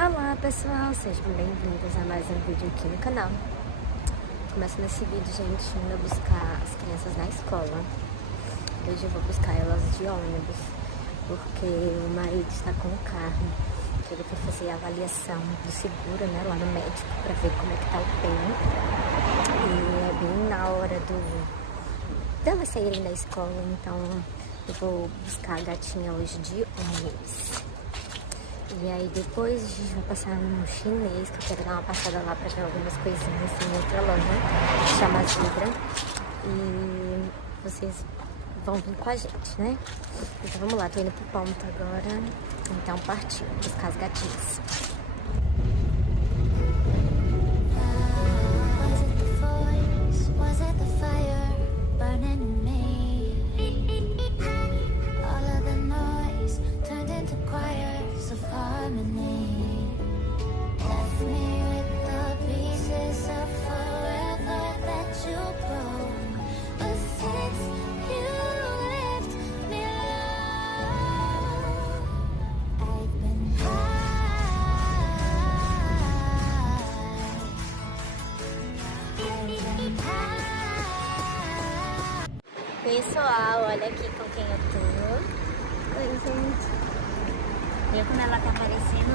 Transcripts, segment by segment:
Olá pessoal, sejam bem-vindos a mais um vídeo aqui no canal. Começando esse vídeo, gente, indo buscar as crianças na escola. Hoje eu vou buscar elas de ônibus, porque o marido está com o carro, que ele foi fazer a avaliação do seguro, né, lá no médico, para ver como é que tá o pé. E é bem na hora delas saírem da escola, então eu vou buscar a gatinha hoje de ônibus. E aí depois a gente vai passar no chinês, que eu quero dar uma passada lá pra ver algumas coisinhas em outra loja, que chama Zebra. E vocês vão vir com a gente, né? Então vamos lá, tô indo pro ponto agora. Então partiu, buscar as gatinhas. Pessoal, olha aqui com quem eu tô. Oi, gente. Viu como ela tá parecendo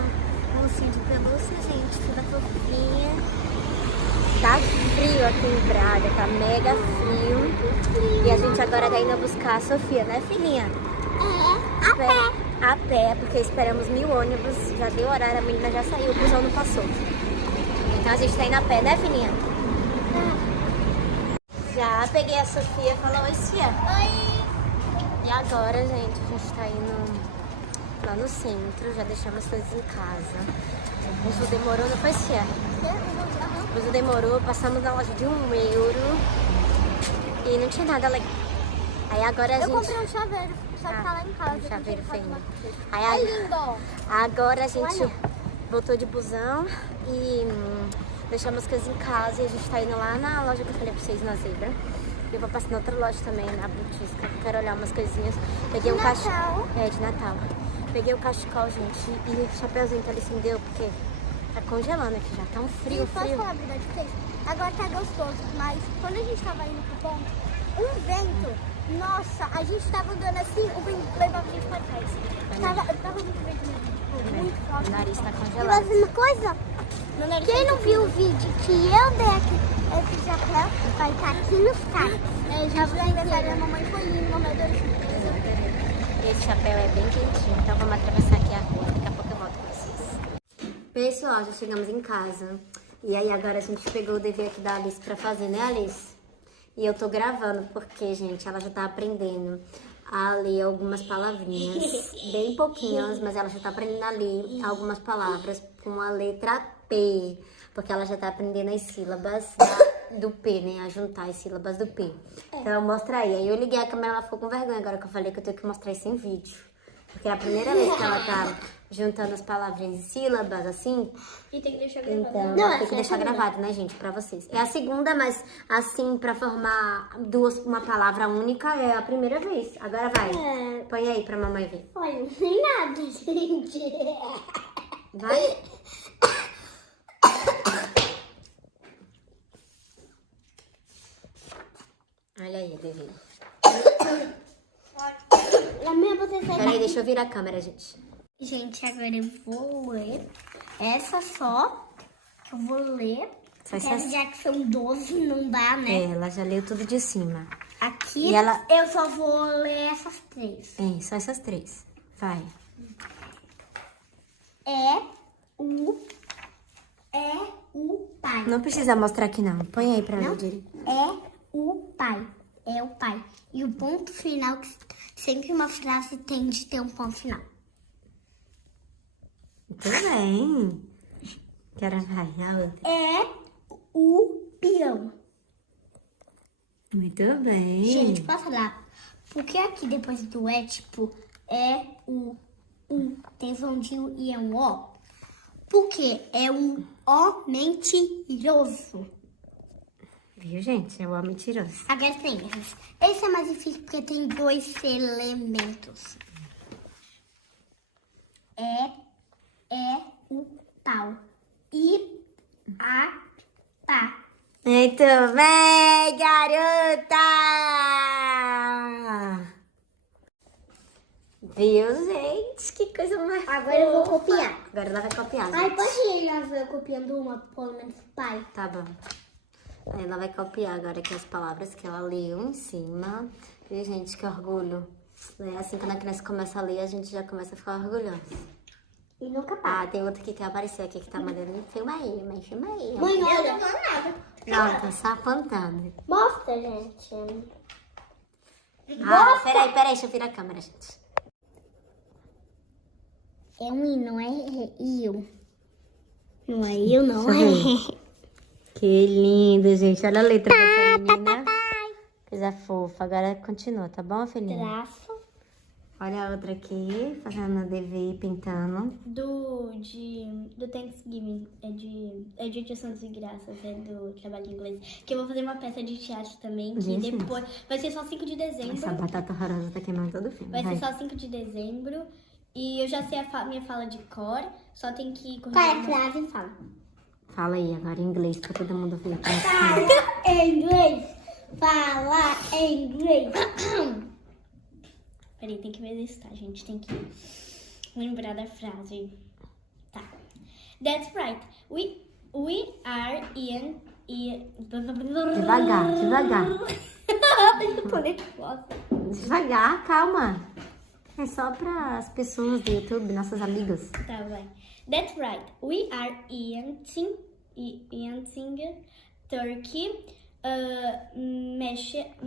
um ursinho de pelúcia, gente? Toda fofinha. Tá frio aqui em Braga, tá mega frio. E a gente agora tá indo buscar a Sofia, né, filhinha? A pé. A pé, porque esperamos 1000 ônibus. Já deu horário, a menina já saiu, o busão não passou. Então a gente tá indo a pé, né, filhinha? Já peguei a Sofia e falou: oi, Cia. Oi. E agora, gente, a gente tá indo lá no centro, já deixamos as coisas em casa. O buzo demorou, não foi, Cia? O buzo demorou, passamos na loja de €1 e não tinha nada legal. Aí agora a gente... Eu comprei um chaveiro, só que tá lá em casa. Um chaveiro feio. É lindo. Agora a gente Olha. voltou de busão e deixamos as coisas em casa e a gente tá indo lá na loja que eu falei pra vocês, na Zebra. Eu vou passar na outra loja também, na Brutisca. Quero olhar umas coisinhas. Peguei um cachecol. É, de Natal. Peguei o cachecol, gente, e o chapeuzinho que ela acendeu, porque tá congelando aqui já. Tá um frio, Posso frio. falar a verdade pra vocês? Agora tá gostoso, mas quando a gente tava indo pro ponto, um vento, nossa, a gente tava andando assim, o vento levava a gente pra trás. Tava muito vento mesmo, muito forte. O nariz tá E congelado. mas uma coisa, quem não viu o vídeo que eu dei aqui, esse chapéu, vai estar aqui nos cards. O aniversário da mamãe foi lindo, mamãe adorou surpresa. Esse chapéu é bem quentinho, então vamos atravessar aqui a rua. Daqui a pouco eu volto com vocês. Pessoal, já chegamos em casa. E aí agora a gente pegou o dever aqui da Alice pra fazer, né, Alice? E eu tô gravando porque, gente, ela já tá aprendendo a ler algumas palavrinhas. Bem pouquinhas, mas ela já tá aprendendo a ler algumas palavras com a letra P. Porque ela já tá aprendendo as sílabas do P, né? A juntar as sílabas do P. Então, mostra aí. Aí eu liguei a câmera, ela ficou com vergonha agora que eu falei que eu tenho que mostrar isso em vídeo. Porque é a primeira vez que ela tá juntando as palavrinhas e sílabas, assim. E tem que deixar gravado. Então, Não, tem que deixar gravado, né, gente, pra vocês. É a segunda, mas assim, pra formar uma palavra única, é a primeira vez. Agora vai. Põe aí pra mamãe ver. Olha, não tem nada, gente. Vai. Olha aí, bebê. A minha você sai Peraí, deixa eu virar a câmera, gente. Gente, agora eu vou ler essa só, que eu vou ler. Só Porque essas- já que são 12, não dá, né? É, ela já leu tudo de cima. Aqui E ela- eu só vou ler essas 3. É, só essas 3. Vai. É o pai. Não precisa mostrar aqui, não. Põe aí pra ler direito. É o pai. É o pai. E o ponto final, que sempre uma frase tem de ter um ponto final. Muito bem. Quero vai, a outra. É o peão. Muito bem. Gente, posso falar? Porque aqui depois do é, tipo, é o tem sondinho e é um ó. Porque é um ó mentiroso. Viu, gente? É o homem mentiroso. Agora tem esses. Esse é mais difícil porque tem 2 elementos. É o pau. I, a, pá. Muito bem, garota! Viu, gente? Que coisa mais Agora eu vou fofa. copiar. Agora ela vai copiar, gente. Ai, pode ir ela copiando uma, pelo menos pai. Tá bom. Aí ela vai copiar agora aqui as palavras que ela leu em cima. Viu, gente? Que orgulho. É assim, quando a criança começa a ler, a gente já começa a ficar orgulhosa. E nunca para. Ah, tem outra aqui que apareceu aqui que tá mandando. Filma aí, mãe, filma aí. Mãe, olha. Eu não tô nada. Não, tá só apontando. Mostra, gente. Ah, peraí, deixa eu virar a câmera, gente. É um I, não é eu. Não é eu, não é. Que lindo, gente. Olha a letra dessa menina. Coisa fofa. Agora continua, tá bom, filhinha? Traço. Olha a outra aqui, fazendo dever e pintando. Do Thanksgiving, é de Dia Santos e Graças, é do trabalho em inglês. Que eu vou fazer uma peça de teatro também, que Gente, depois vai ser só 5 de dezembro. Essa batata horrorosa tá queimando todo o filme. Vai ser só 5 de dezembro. E eu já sei minha fala de cor, só tem que corrigir. Qual é a frase e fala? Fala aí agora em inglês pra todo mundo ver. Fala em inglês! Fala em inglês! Peraí, tem que ver isso, tá, gente? Tem que lembrar da frase. Tá. That's right. We are in... Devagar. Eu tô nervosa. Devagar, calma. É só para as pessoas do YouTube, nossos amigos. Tá, vai. That's right. We are eating turkey,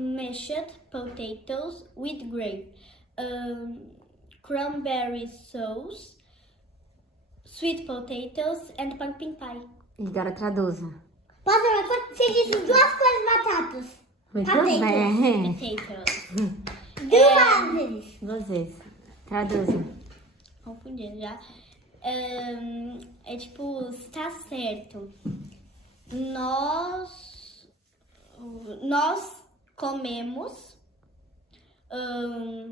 mashed potatoes with gravy, cranberry sauce, sweet potatoes and pumpkin pie. E agora traduza. Você disse duas coisas batatas. Muito bem. Potatoes. Duas vezes. Duas vezes. Traduza. Confundindo já. É tipo, está certo. Nós comemos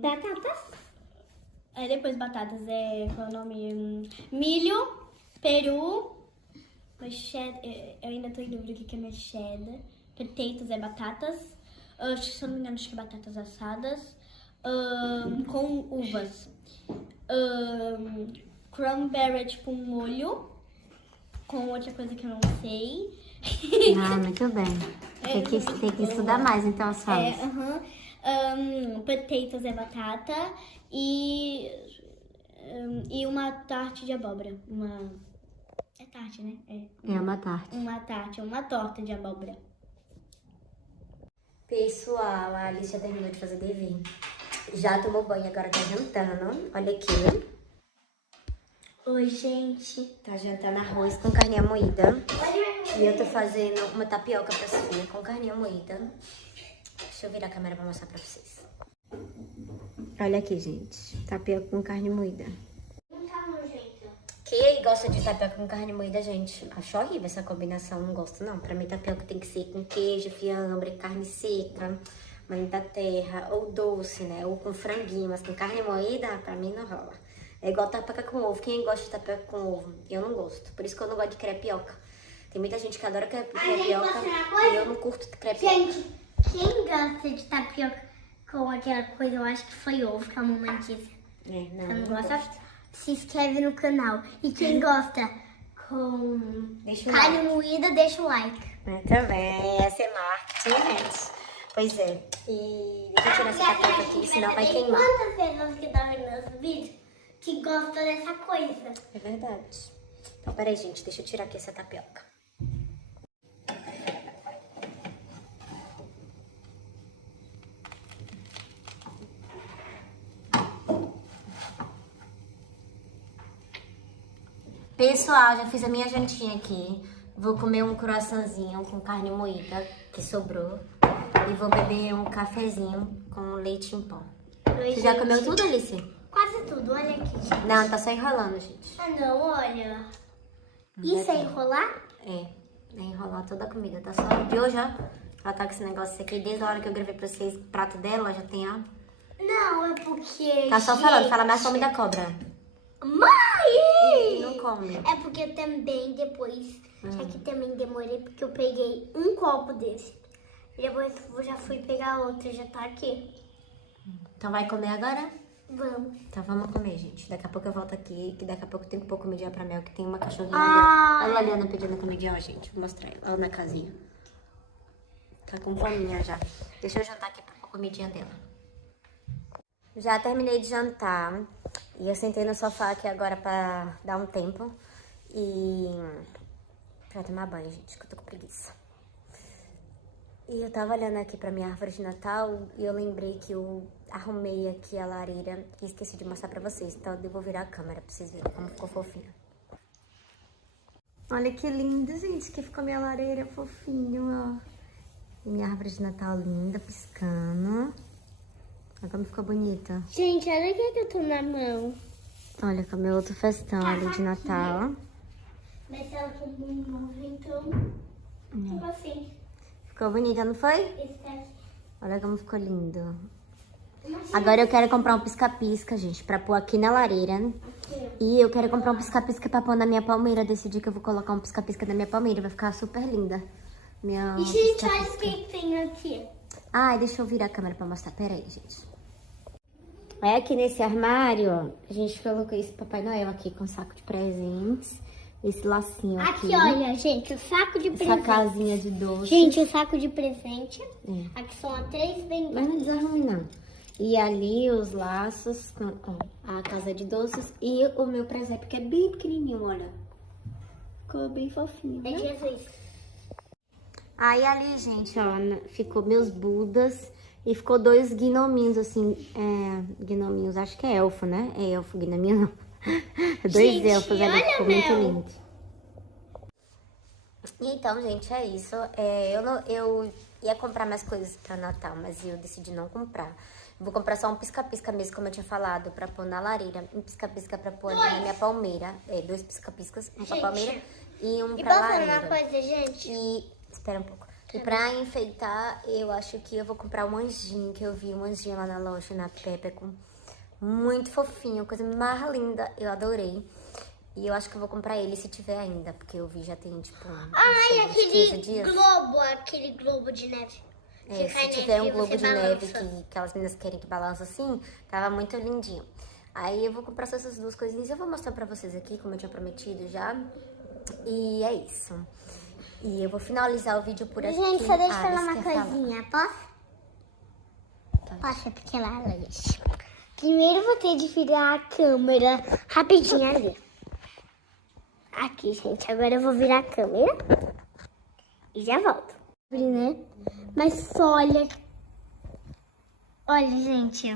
batatas. Aí depois batatas qual é o nome? Milho, peru, eu ainda tô em dúvida o que é cheddar. Potatoes é batatas. Se eu não me engano, acho que é batatas assadas. Com uvas. Cranberry é tipo um molho. Com outra coisa que eu não sei. Ah, muito bem. Tem que estudar mais, então, as falas. Potatoes é batata. E uma tarte de abóbora. É tarte, né? É uma tarte. Uma torta de abóbora. Pessoal, a Alice já terminou de fazer dever. Já tomou banho, agora tá jantando. Olha aqui. Oi, gente. Tá jantando arroz com carninha moída. E eu tô fazendo uma tapioca pra Sofia com carninha moída. Deixa eu virar a câmera pra mostrar pra vocês. Olha aqui, gente. Tapioca com carne moída. Não tá no jeito. Quem gosta de tapioca com carne moída, gente, acho horrível essa combinação. Não gosto, não. Pra mim, tapioca tem que ser com queijo, fiambre, carne seca, marinho da terra, ou doce, né? Ou com franguinho, mas com carne moída, pra mim não rola. É igual tapioca com ovo. Quem gosta de tapioca com ovo? Eu não gosto. Por isso que eu não gosto de crepioca. Tem muita gente que adora crepioca e eu não curto crepioca. Gente, quem gosta de tapioca com aquela coisa, eu acho que foi ovo que a mamãe disse. Não, Não gosta? Se inscreve no canal. E quem gosta com carne moída, deixa o like. Também, essa é marketing, gente. Pois é. E deixa eu tirar essa tapioca aqui, senão vai queimar. Quantas pessoas que estão vendo nosso vídeo que gostam dessa coisa? É verdade. Então, peraí, gente. Deixa eu tirar aqui essa tapioca. Pessoal, já fiz a minha jantinha aqui. Vou comer um croissantzinho com carne moída, que sobrou. E vou beber um cafezinho com leite em pó. Você já comeu tudo, Alice? Quase tudo, olha aqui. Não, tá só enrolando, gente. Ah, não, olha. Isso é enrolar? É enrolar toda a comida. Tá só de hoje, ó. Ela tá com esse negócio aqui. Desde a hora que eu gravei pra vocês, o prato dela já tem, ó. Não, é porque... Tá só falando, fala mais fome da cobra. Mãe! E não come. É porque eu também depois, já que também demorei, porque eu peguei um copo desse. Depois eu já fui pegar outro, já tá aqui. Então vai comer agora? Vamos. Então vamos comer, gente. Daqui a pouco eu volto aqui, que daqui a pouco tem que pôr comidinha pra Mel, que tem uma cachorrinha ali. Olha a Liana pedindo comidinha, ó, gente. Vou mostrar ela. Olha na casinha. Tá com fominha já. Deixa eu jantar aqui pra pôr comidinha dela. Já terminei de jantar. E eu sentei no sofá aqui agora pra dar um tempo. E... pra tomar banho, gente, que eu tô com preguiça. E eu tava olhando aqui pra minha árvore de Natal e eu lembrei que eu arrumei aqui a lareira e esqueci de mostrar pra vocês. Então eu devo virar a câmera pra vocês verem como ficou fofinha. Olha que lindo, gente, que ficou minha lareira fofinho, ó. E minha árvore de Natal linda, piscando. Olha como ficou bonita. Gente, olha o que eu tô na mão. Olha como é outro festão ali de Natal. Mas ela tá muito novo, então... Tipo assim. Ficou bonita, não foi? Esse tá aqui. Olha como ficou lindo. Agora eu quero comprar um pisca-pisca, gente, pra pôr aqui na lareira. E eu quero comprar um pisca-pisca pra pôr na minha palmeira. Decidi que eu vou colocar um pisca-pisca na minha palmeira. Vai ficar super linda. Minha E gente, olha o pisca-pisca. que tem aqui. Ai, deixa eu virar a câmera pra mostrar. Pera aí, gente. É aqui nesse armário, ó. A gente colocou esse Papai Noel aqui com saco de presentes. Esse lacinho aqui. Aqui, olha, gente, o saco de Essa presente. casinha de doce. Gente, o saco de presente. É. Aqui são as 3 bengalas. Mas não desarrume, não. E ali os laços, com, ó, a casa de doces e o meu presépio, que é bem pequenininho, olha. Ficou bem fofinho, É né? Jesus. Aí ali, gente, ó, ficou meus budas e ficou 2 gnominhos, assim, gnominhos, acho que é elfo, né? É elfo, gnominho não. 2 Gente, elfos ali, olha, ficou muito Mel. lindo. Então, gente, é isso. Eu ia comprar mais coisas pra Natal, mas eu decidi não comprar. Vou comprar só um pisca-pisca mesmo, como eu tinha falado, pra pôr na lareira. Um pisca-pisca pra pôr ali na minha palmeira. 2 pisca-piscas, um pra Gente, palmeira e um E pra posso falar lareira. uma coisa, gente? E, espera um pouco. E pra enfeitar, eu acho que eu vou comprar um anjinho, que eu vi um anjinho lá na loja, na Pepperco. Muito fofinho, coisa mais linda. Eu adorei. E eu acho que eu vou comprar ele se tiver ainda, porque eu vi já tem, tipo, Ai, uns 15 aquele dias. aquele globo de neve. É, Que cai se tiver neve um e globo você de neve balança. que aquelas meninas querem que balança assim, tava muito lindinho. Aí eu vou comprar só essas 2 coisinhas. Eu vou mostrar pra vocês aqui, como eu tinha prometido já. E é isso. E eu vou finalizar o vídeo por aqui. Gente, só deixa eu falar Alice uma quer coisinha, posso? Pode. Posso, porque ela é Alice. Primeiro eu vou ter de virar a câmera rapidinho ali. Aqui, gente. Agora eu vou virar a câmera. E já volto. Né? Mas olha... Olha, gente.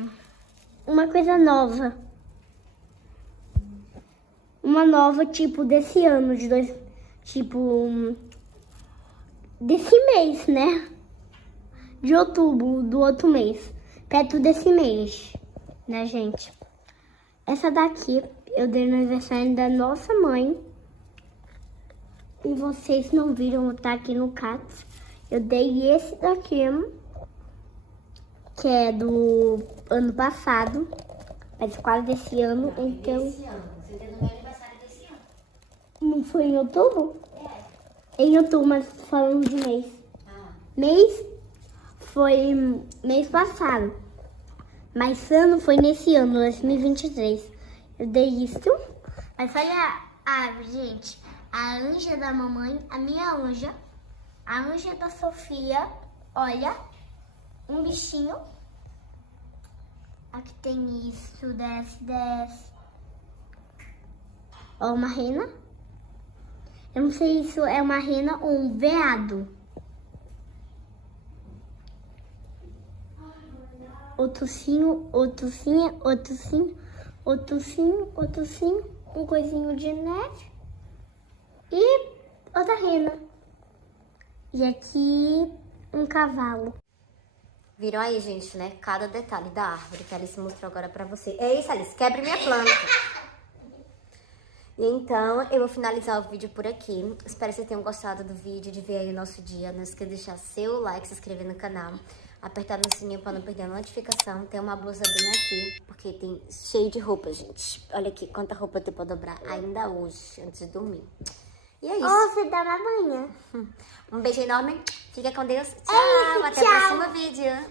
Uma coisa nova. Uma nova, tipo, desse ano. Tipo... Desse mês, né? De outubro, do outro mês. Perto desse mês, né, gente? Essa daqui eu dei no aniversário da nossa mãe. E vocês não viram, tá aqui no Cats. Eu dei esse daqui, que é do ano passado. Mas quase desse ano, então... Esse ano. Você deu no meu aniversário desse ano. Não foi em outubro? É. Em outubro, mas falando de mês. Ah. Mês foi mês passado. Mas ano foi nesse ano, 2023. Eu dei isso. Mas olha a árvore, gente. A anja da mamãe, a minha anja. A anja da Sofia. Olha. Um bichinho. Aqui tem isso, desce. Ó, uma rena. Eu não sei se isso é uma rena ou um veado. Outro sim, um coisinho de neve e outra rena. E aqui um cavalo. Viram aí, gente, né? Cada detalhe da árvore que a Alice mostrou agora pra você. É isso, Alice, quebre minha planta. E então, eu vou finalizar o vídeo por aqui. Espero que vocês tenham gostado do vídeo, de ver aí o nosso dia. Não esqueça de deixar seu like, se inscrever no canal. Apertar no sininho pra não perder a notificação. Tem uma blusa bem aqui, porque tem cheio de roupa, gente. Olha aqui quanta roupa eu tenho pra dobrar ainda hoje, antes de dormir. E é isso. Você dá uma banha. Um beijo enorme. Fica com Deus. Tchau. É isso, Até tchau. o próximo vídeo.